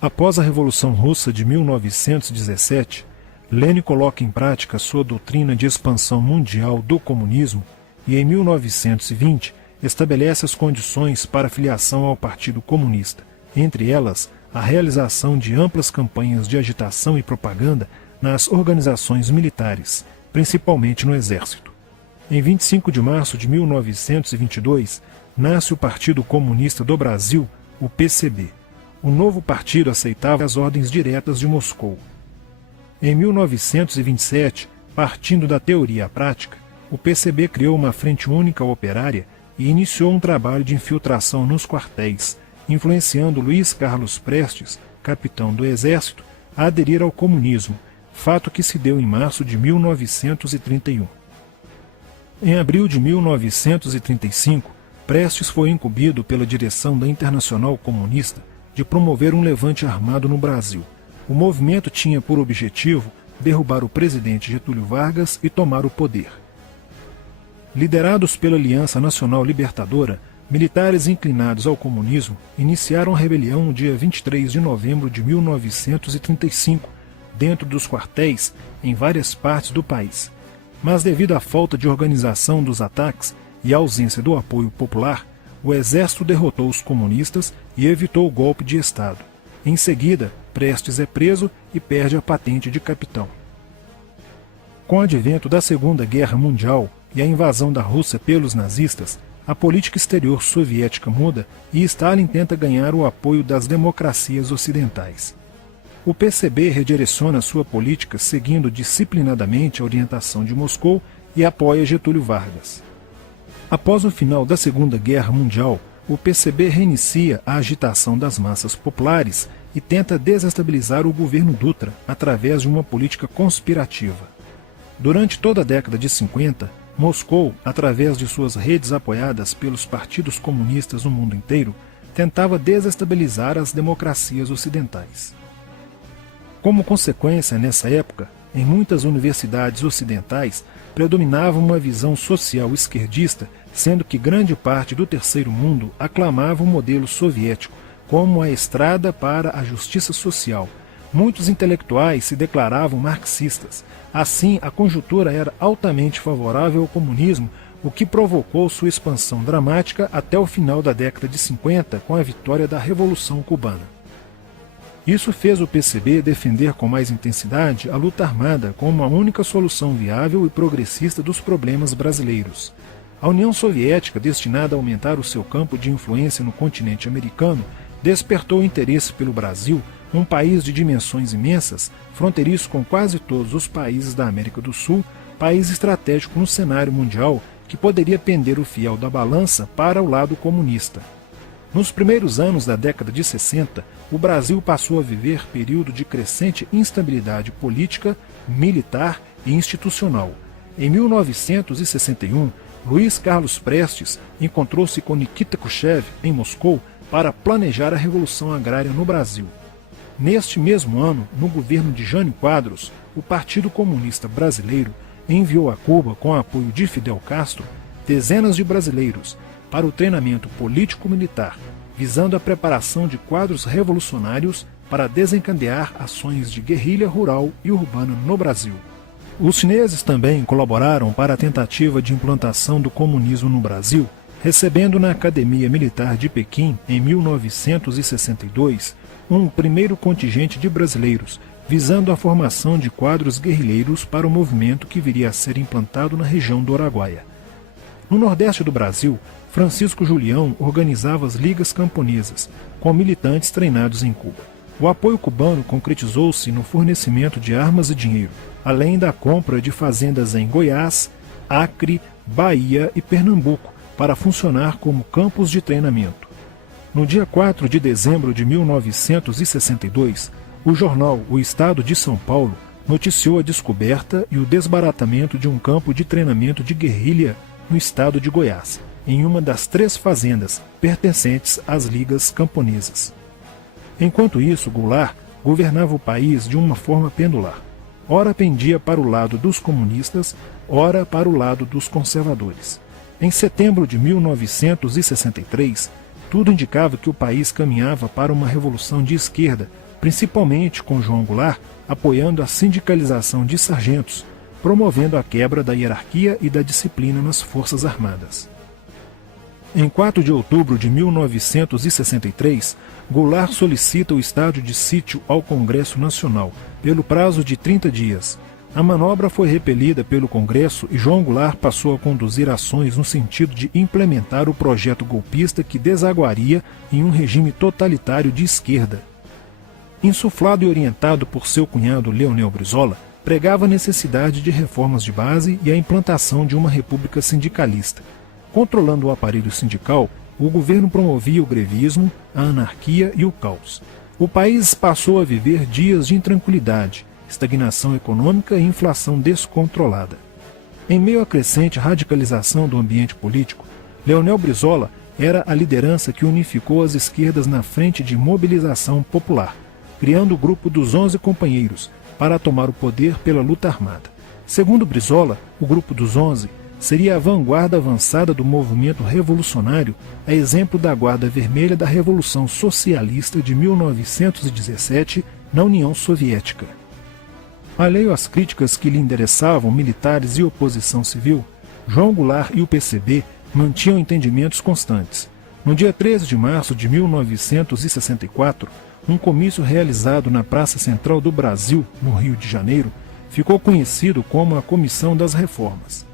Após a Revolução Russa de 1917, Lenin coloca em prática sua doutrina de expansão mundial do comunismo e, em 1920, estabelece as condições para a filiação ao Partido Comunista, entre elas a realização de amplas campanhas de agitação e propaganda nas organizações militares, principalmente no Exército. Em 25 de março de 1922, nasce o Partido Comunista do Brasil, o PCB. O novo partido aceitava as ordens diretas de Moscou. Em 1927, partindo da teoria à prática, o PCB criou uma frente única operária e iniciou um trabalho de infiltração nos quartéis, influenciando Luiz Carlos Prestes, capitão do Exército, a aderir ao comunismo, fato que se deu em março de 1931. Em abril de 1935, Prestes foi incumbido pela direção da Internacional Comunista de promover um levante armado no Brasil. O movimento tinha por objetivo derrubar o presidente Getúlio Vargas e tomar o poder. Liderados pela Aliança Nacional Libertadora, militares inclinados ao comunismo iniciaram a rebelião no dia 23 de novembro de 1935, dentro dos quartéis em várias partes do país. Mas devido à falta de organização dos ataques e à ausência do apoio popular, o exército derrotou os comunistas e evitou o golpe de Estado. Em seguida, Prestes é preso e perde a patente de capitão. Com o advento da Segunda Guerra Mundial e a invasão da Rússia pelos nazistas, a política exterior soviética muda e Stalin tenta ganhar o apoio das democracias ocidentais. O PCB redireciona sua política seguindo disciplinadamente a orientação de Moscou e apoia Getúlio Vargas. Após o final da Segunda Guerra Mundial, o PCB reinicia a agitação das massas populares e tenta desestabilizar o governo Dutra através de uma política conspirativa. Durante toda a década de 50, Moscou, através de suas redes apoiadas pelos partidos comunistas no mundo inteiro, tentava desestabilizar as democracias ocidentais. Como consequência, nessa época, em muitas universidades ocidentais, predominava uma visão social esquerdista, sendo que grande parte do terceiro mundo aclamava o modelo soviético como a estrada para a justiça social. Muitos intelectuais se declaravam marxistas. Assim, a conjuntura era altamente favorável ao comunismo, o que provocou sua expansão dramática até o final da década de 50, com a vitória da Revolução Cubana. Isso fez o PCB defender com mais intensidade a luta armada como a única solução viável e progressista dos problemas brasileiros. A União Soviética, destinada a aumentar o seu campo de influência no continente americano, despertou interesse pelo Brasil, um país de dimensões imensas, fronteiriço com quase todos os países da América do Sul, país estratégico no cenário mundial que poderia pender o fiel da balança para o lado comunista. Nos primeiros anos da década de 60, o Brasil passou a viver período de crescente instabilidade política, militar e institucional. Em 1961, Luiz Carlos Prestes encontrou-se com Nikita Khrushchev em Moscou para planejar a Revolução Agrária no Brasil. Neste mesmo ano, no governo de Jânio Quadros, o Partido Comunista Brasileiro enviou a Cuba, com o apoio de Fidel Castro, dezenas de brasileiros para o treinamento político-militar, visando a preparação de quadros revolucionários para desencadear ações de guerrilha rural e urbana no Brasil. Os chineses também colaboraram para a tentativa de implantação do comunismo no Brasil, recebendo na Academia Militar de Pequim, em 1962, um primeiro contingente de brasileiros, visando a formação de quadros guerrilheiros para o movimento que viria a ser implantado na região do Araguaia. No Nordeste do Brasil, Francisco Julião organizava as ligas camponesas, com militantes treinados em Cuba. O apoio cubano concretizou-se no fornecimento de armas e dinheiro, além da compra de fazendas em Goiás, Acre, Bahia e Pernambuco, para funcionar como campos de treinamento. No dia 4 de dezembro de 1962, o jornal O Estado de São Paulo noticiou a descoberta e o desbaratamento de um campo de treinamento de guerrilha no estado de Goiás, em uma das 3 fazendas pertencentes às ligas camponesas. Enquanto isso, Goulart governava o país de uma forma pendular. Ora pendia para o lado dos comunistas, ora para o lado dos conservadores. Em setembro de 1963, tudo indicava que o país caminhava para uma revolução de esquerda, principalmente com João Goulart apoiando a sindicalização de sargentos, promovendo a quebra da hierarquia e da disciplina nas Forças Armadas. Em 4 de outubro de 1963, Goulart solicita o estado de sítio ao Congresso Nacional, pelo prazo de 30 dias. A manobra foi repelida pelo Congresso e João Goulart passou a conduzir ações no sentido de implementar o projeto golpista que desaguaria em um regime totalitário de esquerda. Insuflado e orientado por seu cunhado Leonel Brizola, pregava a necessidade de reformas de base e a implantação de uma república sindicalista. Controlando o aparelho sindical, o governo promovia o grevismo, a anarquia e o caos. O país passou a viver dias de intranquilidade, estagnação econômica e inflação descontrolada. Em meio à crescente radicalização do ambiente político, Leonel Brizola era a liderança que unificou as esquerdas na frente de mobilização popular, criando o grupo dos 11 companheiros para tomar o poder pela luta armada. Segundo Brizola, o grupo dos 11 seria a vanguarda avançada do movimento revolucionário, a exemplo da Guarda Vermelha da Revolução Socialista de 1917 na União Soviética. Alheio às críticas que lhe endereçavam militares e oposição civil, João Goulart e o PCB mantinham entendimentos constantes. No dia 13 de março de 1964, um comício realizado na Praça Central do Brasil, no Rio de Janeiro, ficou conhecido como a Comissão das Reformas.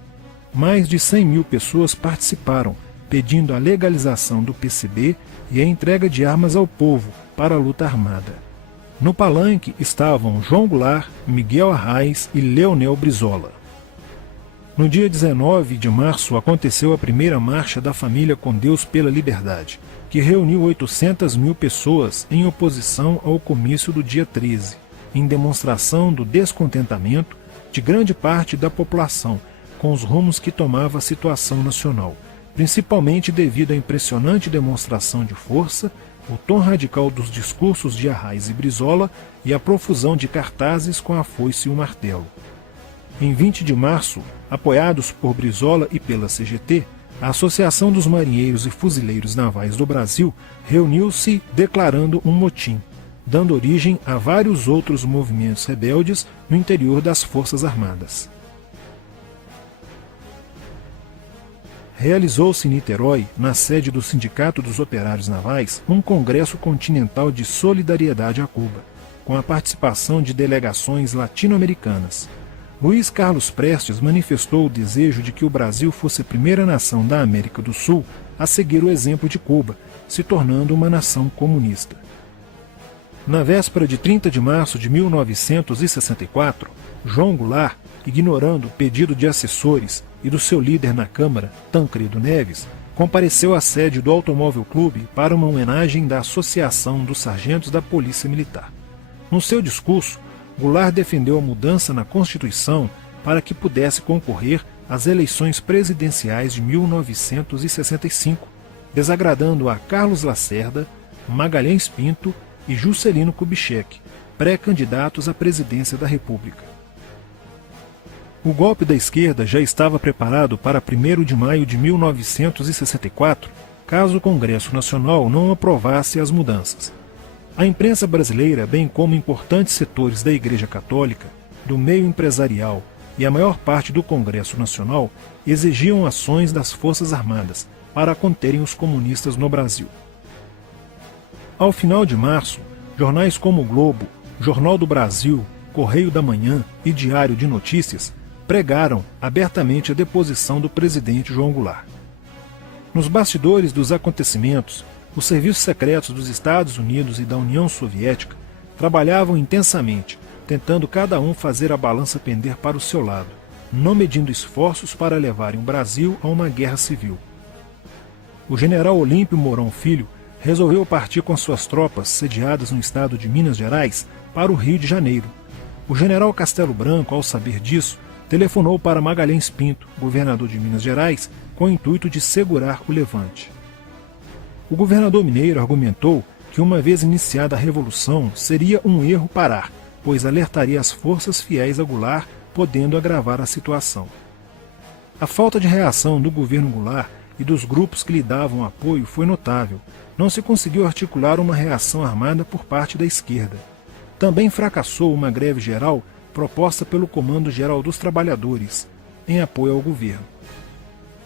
Mais de 100 mil pessoas participaram, pedindo a legalização do PCB e a entrega de armas ao povo para a luta armada. No palanque estavam João Goulart, Miguel Arraes e Leonel Brizola. No dia 19 de março aconteceu a primeira Marcha da Família com Deus pela Liberdade, que reuniu 800 mil pessoas em oposição ao comício do dia 13, em demonstração do descontentamento de grande parte da população com os rumos que tomava a situação nacional, principalmente devido à impressionante demonstração de força, o tom radical dos discursos de Arraes e Brizola e a profusão de cartazes com a foice e o martelo. Em 20 de março, apoiados por Brizola e pela CGT, a Associação dos Marinheiros e Fuzileiros Navais do Brasil reuniu-se declarando um motim, dando origem a vários outros movimentos rebeldes no interior das Forças Armadas. Realizou-se em Niterói, na sede do Sindicato dos Operários Navais, um congresso continental de solidariedade a Cuba, com a participação de delegações latino-americanas. Luiz Carlos Prestes manifestou o desejo de que o Brasil fosse a primeira nação da América do Sul a seguir o exemplo de Cuba, se tornando uma nação comunista. Na véspera de 30 de março de 1964, João Goulart, ignorando o pedido de assessores e do seu líder na Câmara, Tancredo Neves, compareceu à sede do Automóvel Clube para uma homenagem da Associação dos Sargentos da Polícia Militar. No seu discurso, Goulart defendeu a mudança na Constituição para que pudesse concorrer às eleições presidenciais de 1965, desagradando a Carlos Lacerda, Magalhães Pinto e Juscelino Kubitschek, pré-candidatos à presidência da República. O golpe da esquerda já estava preparado para 1º de maio de 1964, caso o Congresso Nacional não aprovasse as mudanças. A imprensa brasileira, bem como importantes setores da Igreja Católica, do meio empresarial e a maior parte do Congresso Nacional, exigiam ações das Forças Armadas para conterem os comunistas no Brasil. Ao final de março, jornais como o Globo, Jornal do Brasil, Correio da Manhã e Diário de Notícias pregaram abertamente a deposição do presidente João Goulart. Nos bastidores dos acontecimentos, os serviços secretos dos Estados Unidos e da União Soviética trabalhavam intensamente, tentando cada um fazer a balança pender para o seu lado, não medindo esforços para levarem o Brasil a uma guerra civil. O general Olímpio Mourão Filho resolveu partir com suas tropas, sediadas no estado de Minas Gerais, para o Rio de Janeiro. O general Castelo Branco, ao saber disso, telefonou para Magalhães Pinto, governador de Minas Gerais, com o intuito de segurar o levante. O governador mineiro argumentou que, uma vez iniciada a revolução, seria um erro parar, pois alertaria as forças fiéis a Goulart, podendo agravar a situação. A falta de reação do governo Goulart e dos grupos que lhe davam apoio foi notável. Não se conseguiu articular uma reação armada por parte da esquerda. também fracassou uma greve geral proposta pelo Comando Geral dos Trabalhadores, em apoio ao governo.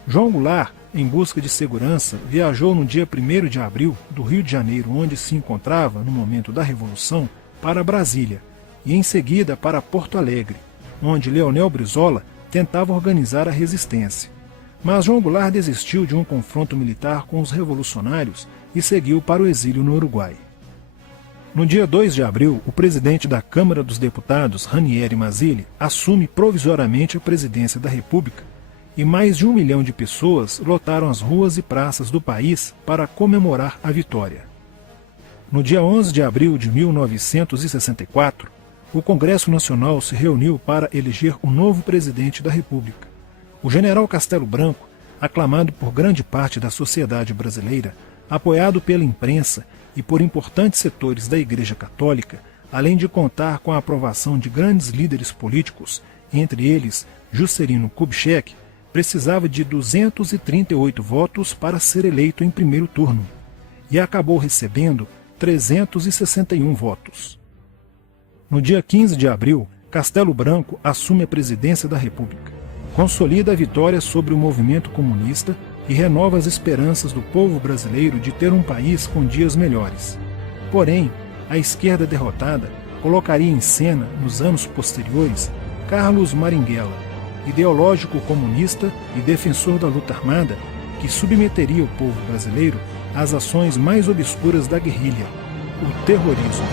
João Goulart, em busca de segurança, viajou no dia 1º de abril do Rio de Janeiro, onde se encontrava no momento da Revolução, para Brasília, e em seguida para Porto Alegre, onde Leonel Brizola tentava organizar a resistência. Mas João Goulart desistiu de um confronto militar com os revolucionários e seguiu para o exílio no Uruguai. No dia 2 de abril, o presidente da Câmara dos Deputados, Ranieri Mazzilli, assume provisoriamente a presidência da República e mais de 1 milhão de pessoas lotaram as ruas e praças do país para comemorar a vitória. No dia 11 de abril de 1964, o Congresso Nacional se reuniu para eleger o novo presidente da República. O general Castelo Branco, aclamado por grande parte da sociedade brasileira, apoiado pela imprensa e por importantes setores da Igreja Católica, além de contar com a aprovação de grandes líderes políticos, entre eles Juscelino Kubitschek, precisava de 238 votos para ser eleito em primeiro turno, e acabou recebendo 361 votos. No dia 15 de abril, Castelo Branco assume a presidência da República, consolida a vitória sobre o movimento comunista e renova as esperanças do povo brasileiro de ter um país com dias melhores. Porém, a esquerda derrotada colocaria em cena, nos anos posteriores, Carlos Marighella, ideológico comunista e defensor da luta armada, que submeteria o povo brasileiro às ações mais obscuras da guerrilha, o terrorismo.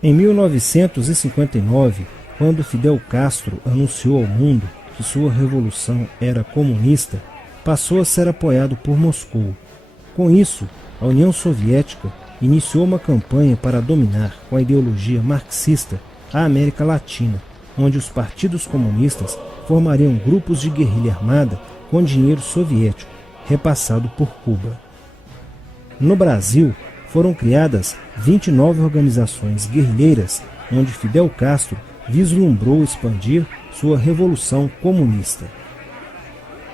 Em 1959, quando Fidel Castro anunciou ao mundo que sua revolução era comunista, passou a ser apoiado por Moscou. Com isso, a União Soviética iniciou uma campanha para dominar com a ideologia marxista a América Latina, onde os partidos comunistas formariam grupos de guerrilha armada com dinheiro soviético, repassado por Cuba. No Brasil, foram criadas 29 organizações guerrilheiras, onde Fidel Castro vislumbrou expandir sua revolução comunista.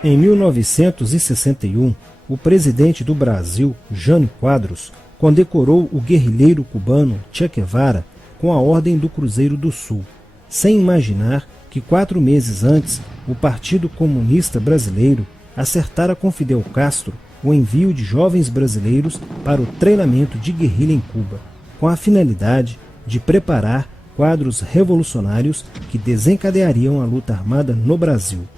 Em 1961, o presidente do Brasil, Jânio Quadros, condecorou o guerrilheiro cubano Che Guevara com a Ordem do Cruzeiro do Sul, sem imaginar que 4 meses antes o Partido Comunista Brasileiro acertara com Fidel Castro o envio de jovens brasileiros para o treinamento de guerrilha em Cuba, com a finalidade de preparar quadros revolucionários que desencadeariam a luta armada no Brasil.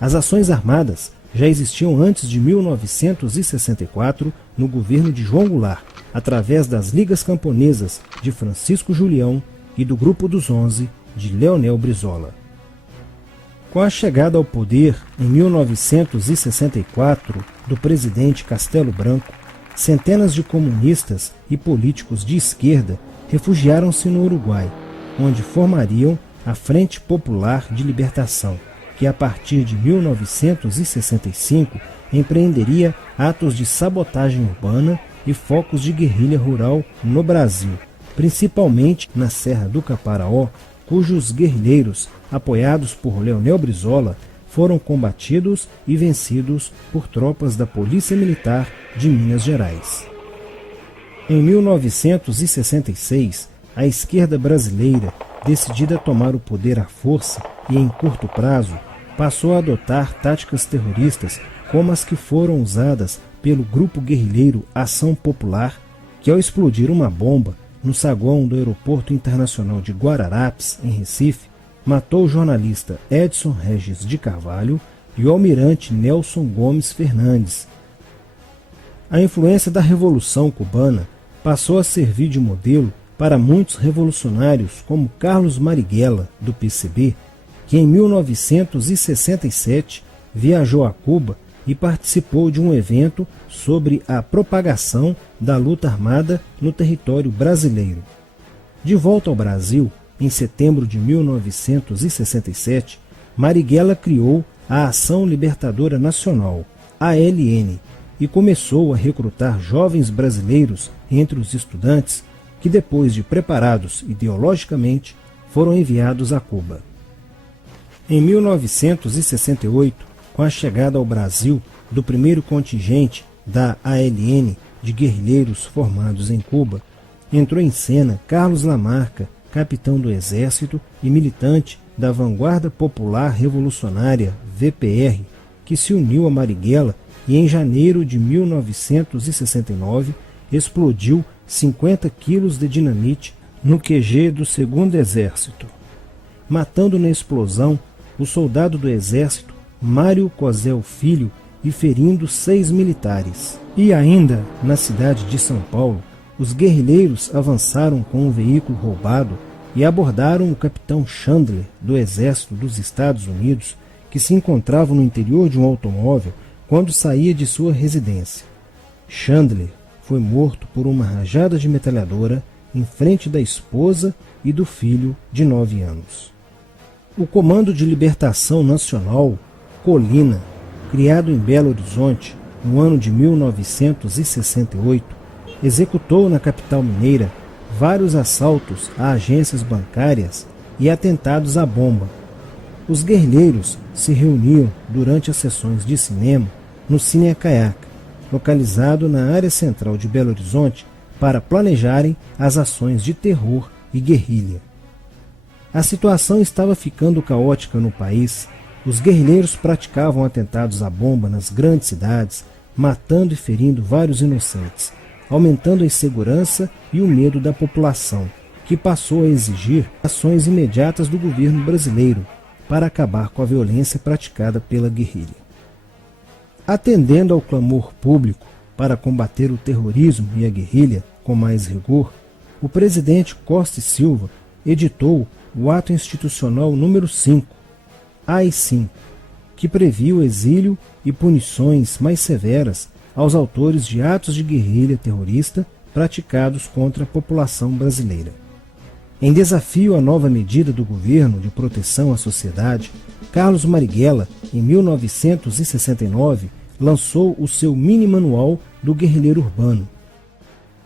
As ações armadas já existiam antes de 1964 no governo de João Goulart, através das Ligas Camponesas de Francisco Julião e do Grupo dos 11 de Leonel Brizola. Com a chegada ao poder, em 1964, do presidente Castelo Branco, centenas de comunistas e políticos de esquerda refugiaram-se no Uruguai, onde formariam a Frente Popular de Libertação, que a partir de 1965 empreenderia atos de sabotagem urbana e focos de guerrilha rural no Brasil, principalmente na Serra do Caparaó, cujos guerrilheiros, apoiados por Leonel Brizola, foram combatidos e vencidos por tropas da Polícia Militar de Minas Gerais. Em 1966, a esquerda brasileira, decidida a tomar o poder à força e em curto prazo, passou a adotar táticas terroristas como as que foram usadas pelo grupo guerrilheiro Ação Popular, que ao explodir uma bomba no saguão do Aeroporto Internacional de Guararapes, em Recife, matou o jornalista Edson Regis de Carvalho e o almirante Nelson Gomes Fernandes. A influência da Revolução Cubana passou a servir de modelo para muitos revolucionários como Carlos Marighella, do PCB, que em 1967 viajou a Cuba e participou de um evento sobre a propagação da luta armada no território brasileiro. De volta ao Brasil, em setembro de 1967, Marighella criou a Ação Libertadora Nacional, ALN, e começou a recrutar jovens brasileiros entre os estudantes que, depois de preparados ideologicamente, foram enviados a Cuba. Em 1968, com a chegada ao Brasil do primeiro contingente da ALN de guerrilheiros formados em Cuba, entrou em cena Carlos Lamarca, capitão do Exército e militante da Vanguarda Popular Revolucionária, VPR, que se uniu a Marighella e em janeiro de 1969 explodiu 50 quilos de dinamite no QG do 2º Exército, matando na explosão o soldado do Exército Mário Cosel Filho e ferindo 6 militares. E ainda, na cidade de São Paulo, os guerrilheiros avançaram com um veículo roubado e abordaram o capitão Chandler, do Exército dos Estados Unidos, que se encontrava no interior de um automóvel quando saía de sua residência. Chandler foi morto por uma rajada de metralhadora em frente da esposa e do filho de 9 anos. O Comando de Libertação Nacional, Colina, criado em Belo Horizonte no ano de 1968, executou na capital mineira vários assaltos a agências bancárias e atentados à bomba. Os guerrilheiros se reuniam durante as sessões de cinema no Cine Acaiaca, localizado na área central de Belo Horizonte, para planejarem as ações de terror e guerrilha. A situação estava ficando caótica no país. Os guerrilheiros praticavam atentados à bomba nas grandes cidades, matando e ferindo vários inocentes, aumentando a insegurança e o medo da população, que passou a exigir ações imediatas do governo brasileiro para acabar com a violência praticada pela guerrilha. Atendendo ao clamor público para combater o terrorismo e a guerrilha com mais rigor, o presidente Costa e Silva editou o Ato Institucional número 5, AI-5, que previa o exílio e punições mais severas aos autores de atos de guerrilha terrorista praticados contra a população brasileira. Em desafio à nova medida do governo de proteção à sociedade, Carlos Marighella, em 1969, lançou o seu mini-manual do guerrilheiro urbano.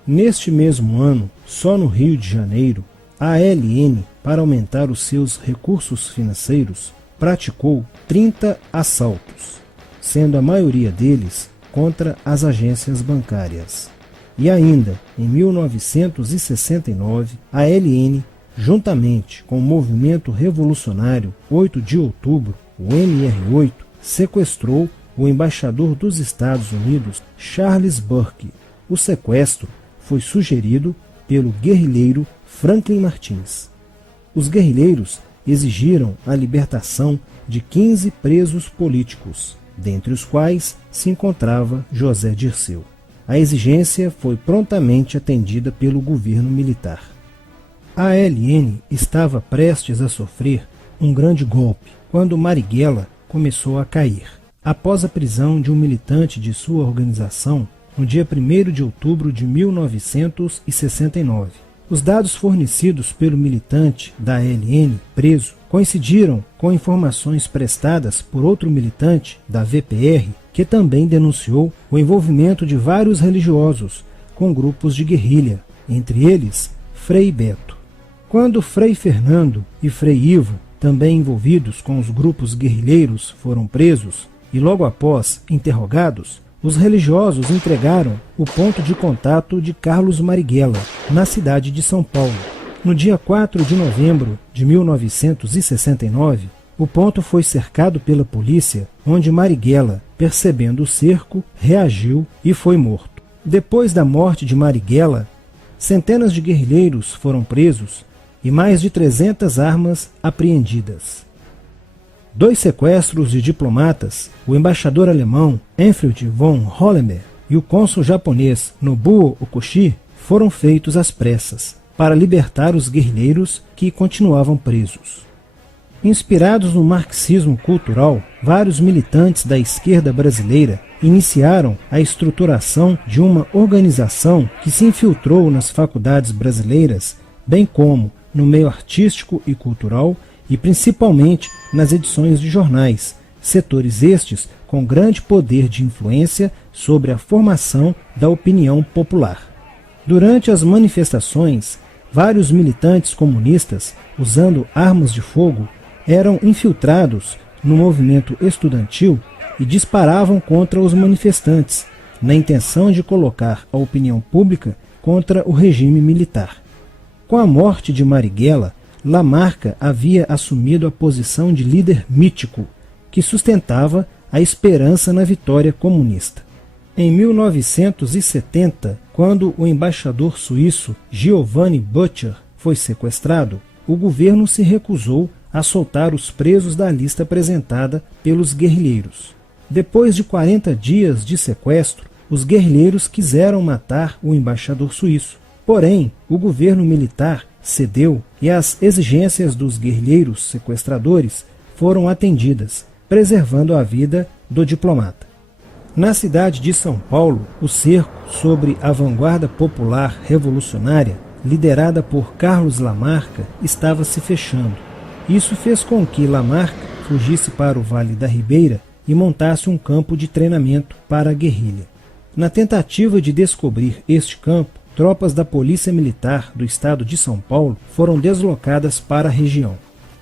Neste mesmo ano, só no Rio de Janeiro, a ALN, para aumentar os seus recursos financeiros, praticou 30 assaltos, sendo a maioria deles contra as agências bancárias. E ainda, em 1969, a ALN, juntamente com o Movimento Revolucionário 8 de Outubro, o MR8, sequestrou o embaixador dos Estados Unidos, Charles Burke. O sequestro foi sugerido pelo guerrilheiro Franklin Martins. Os guerrilheiros exigiram a libertação de 15 presos políticos, dentre os quais se encontrava José Dirceu. A exigência foi prontamente atendida pelo governo militar. A ALN estava prestes a sofrer um grande golpe quando Marighella começou a cair. Após a prisão de um militante de sua organização, no dia 1º de outubro de 1969, Os dados fornecidos pelo militante da ALN preso coincidiram com informações prestadas por outro militante da VPR, que também denunciou o envolvimento de vários religiosos com grupos de guerrilha, entre eles Frei Beto. Quando Frei Fernando e Frei Ivo, também envolvidos com os grupos guerrilheiros, foram presos e logo após interrogados, os religiosos entregaram o ponto de contato de Carlos Marighella, na cidade de São Paulo. No dia 4 de novembro de 1969, o ponto foi cercado pela polícia, onde Marighella, percebendo o cerco, reagiu e foi morto. Depois da morte de Marighella, centenas de guerrilheiros foram presos e mais de 300 armas apreendidas. 2 sequestros de diplomatas, o embaixador alemão Enfield von Hollemer e o cônsul japonês Nobuo Okushi, foram feitos às pressas, para libertar os guerrilheiros que continuavam presos. Inspirados no marxismo cultural, vários militantes da esquerda brasileira iniciaram a estruturação de uma organização que se infiltrou nas faculdades brasileiras, bem como no meio artístico e cultural, e principalmente nas edições de jornais, setores estes com grande poder de influência sobre a formação da opinião popular. Durante as manifestações, vários militantes comunistas, usando armas de fogo, eram infiltrados no movimento estudantil e disparavam contra os manifestantes, na intenção de colocar a opinião pública contra o regime militar. Com a morte de Marighella, Lamarca havia assumido a posição de líder mítico, que sustentava a esperança na vitória comunista. Em 1970, quando o embaixador suíço Giovanni Butcher foi sequestrado, o governo se recusou a soltar os presos da lista apresentada pelos guerrilheiros. Depois de 40 dias de sequestro, os guerrilheiros quiseram matar o embaixador suíço. Porém, o governo militar cedeu e as exigências dos guerrilheiros sequestradores foram atendidas, preservando a vida do diplomata. Na cidade de São Paulo, o cerco sobre a vanguarda popular revolucionária, liderada por Carlos Lamarca, estava se fechando. Isso fez com que Lamarca fugisse para o Vale da Ribeira e montasse um campo de treinamento para a guerrilha. Na tentativa de descobrir este campo, tropas da Polícia Militar do estado de São Paulo foram deslocadas para a região.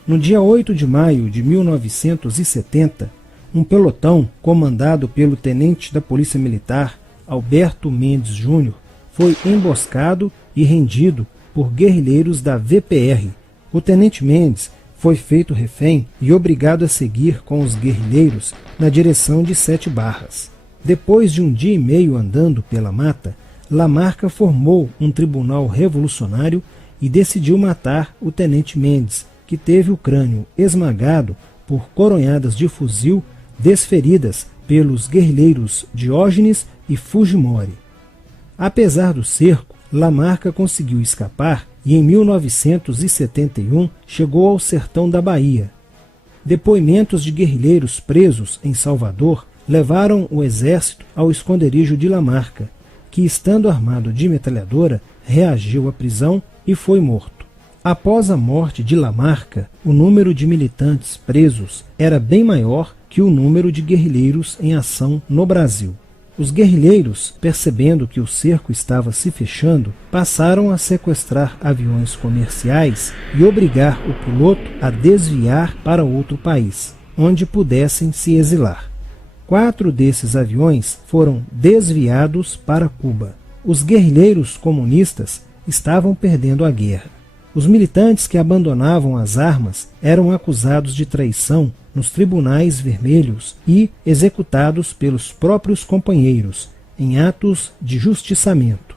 No dia 8 de maio de 1970, um pelotão comandado pelo tenente da Polícia Militar, Alberto Mendes Júnior, foi emboscado e rendido por guerrilheiros da VPR. O tenente Mendes foi feito refém e obrigado a seguir com os guerrilheiros na direção de 7 Barras. Depois de um dia e meio andando pela mata, Lamarca formou um tribunal revolucionário e decidiu matar o tenente Mendes, que teve o crânio esmagado por coronhadas de fuzil desferidas pelos guerrilheiros Diógenes e Fujimori. Apesar do cerco, Lamarca conseguiu escapar e em 1971 chegou ao sertão da Bahia. Depoimentos de guerrilheiros presos em Salvador levaram o exército ao esconderijo de Lamarca, que, estando armado de metralhadora, reagiu à prisão e foi morto. Após a morte de Lamarca, o número de militantes presos era bem maior que o número de guerrilheiros em ação no Brasil. Os guerrilheiros, percebendo que o cerco estava se fechando, passaram a sequestrar aviões comerciais e obrigar o piloto a desviar para outro país, onde pudessem se exilar. 4 desses aviões foram desviados para Cuba. Os guerrilheiros comunistas estavam perdendo a guerra. Os militantes que abandonavam as armas eram acusados de traição nos tribunais vermelhos e executados pelos próprios companheiros, em atos de justiçamento.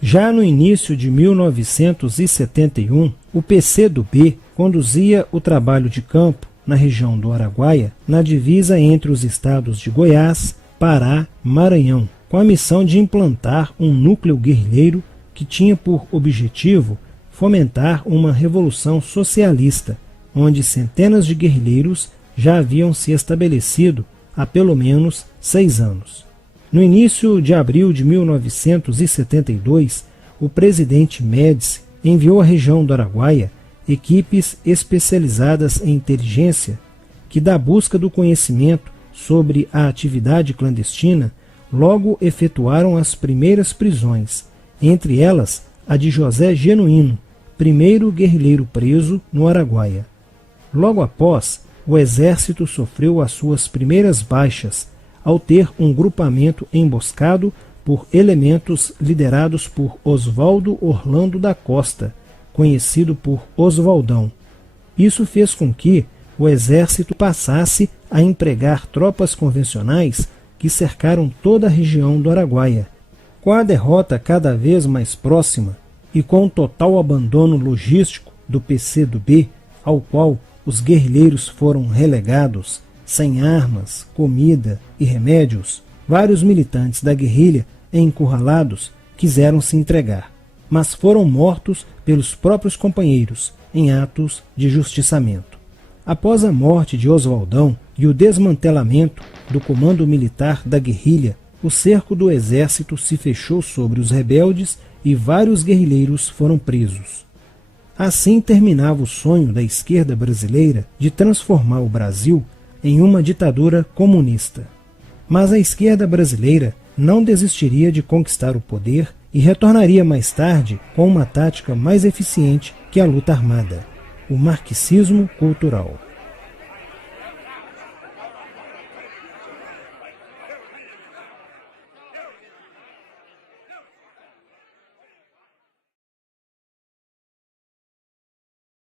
Já no início de 1971, o PCdoB conduzia o trabalho de campo na região do Araguaia, na divisa entre os estados de Goiás, Pará e Maranhão, com a missão de implantar um núcleo guerrilheiro que tinha por objetivo fomentar uma revolução socialista, onde centenas de guerrilheiros já haviam se estabelecido há pelo menos 6 anos. No início de abril de 1972, o presidente Médici enviou à região do Araguaia equipes especializadas em inteligência que, da busca do conhecimento sobre a atividade clandestina, logo efetuaram as primeiras prisões, entre elas a de José Genuíno, primeiro guerrilheiro preso no Araguaia. Logo após, o exército sofreu as suas primeiras baixas, ao ter um grupamento emboscado por elementos liderados por Oswaldo Orlando da Costa, conhecido por Oswaldão. Isso fez com que o exército passasse a empregar tropas convencionais que cercaram toda a região do Araguaia. Com a derrota cada vez mais próxima e com o total abandono logístico do PCdoB, ao qual os guerrilheiros foram relegados, sem armas, comida e remédios, vários militantes da guerrilha, encurralados, quiseram se entregar, mas foram mortos pelos próprios companheiros em atos de justiçamento. Após a morte de Oswaldão e o desmantelamento do comando militar da guerrilha, o cerco do exército se fechou sobre os rebeldes e vários guerrilheiros foram presos. Assim terminava o sonho da esquerda brasileira de transformar o Brasil em uma ditadura comunista. Mas a esquerda brasileira não desistiria de conquistar o poder e retornaria mais tarde com uma tática mais eficiente que a luta armada: o marxismo cultural.